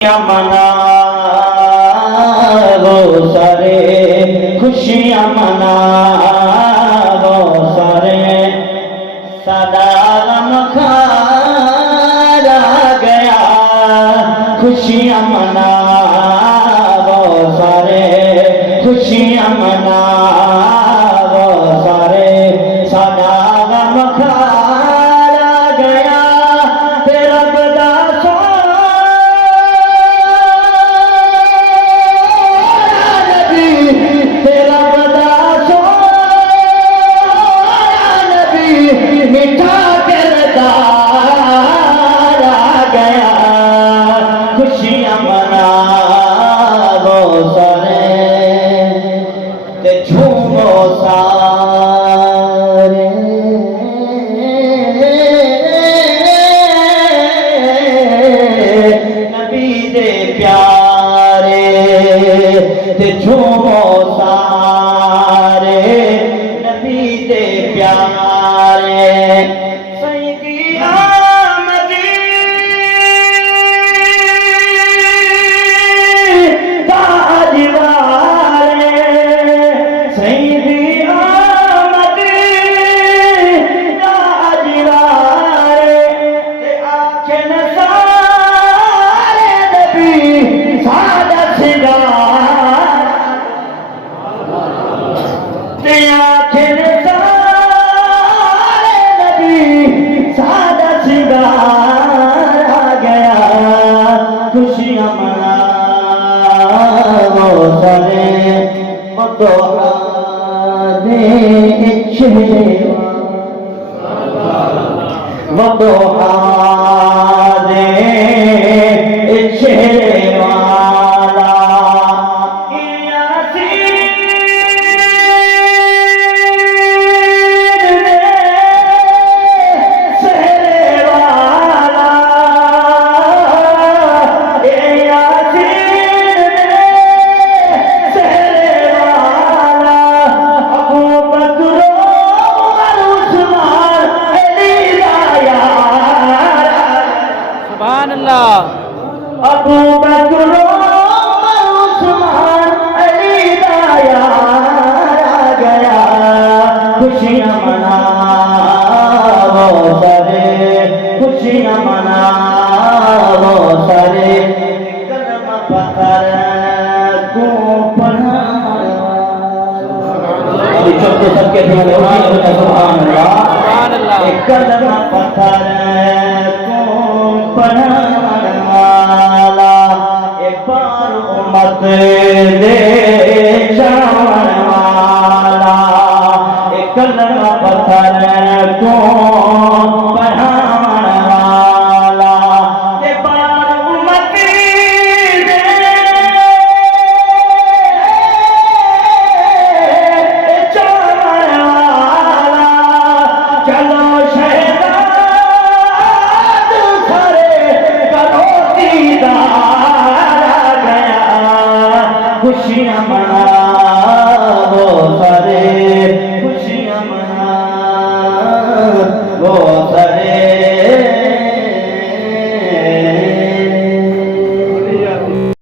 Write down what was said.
مناو سارے خوشیاں مناو سارے سدا غم کھارا گیا خوشیاں مناو سارے خوشیاں مناو سارے سدا غم کھارا گیا تیرا بدا میٹھا کردار آ گیا خوشیاں مناو سارے تے جھومو سارے نبی دے پیارے تے جھومو سارے نبی دے پیارے سیدی آمدی تاج والے سیدی آمدی تاج والے تے آنکھیں سارے نبی سادہ سنگار تے آنکھیں خوشیاں مناو سارے مدعا دے چہرے مدعا دے چہرے والا ابو بکر عثمان علی دا یار آ گیا خوشیاں مناو سارے خوشیاں مناو سارے کلمہ پتھر کو پڑھا چوکے سب کے دل میں سبحان اللہ کلمہ پتھر کو پڑھا امت دے جان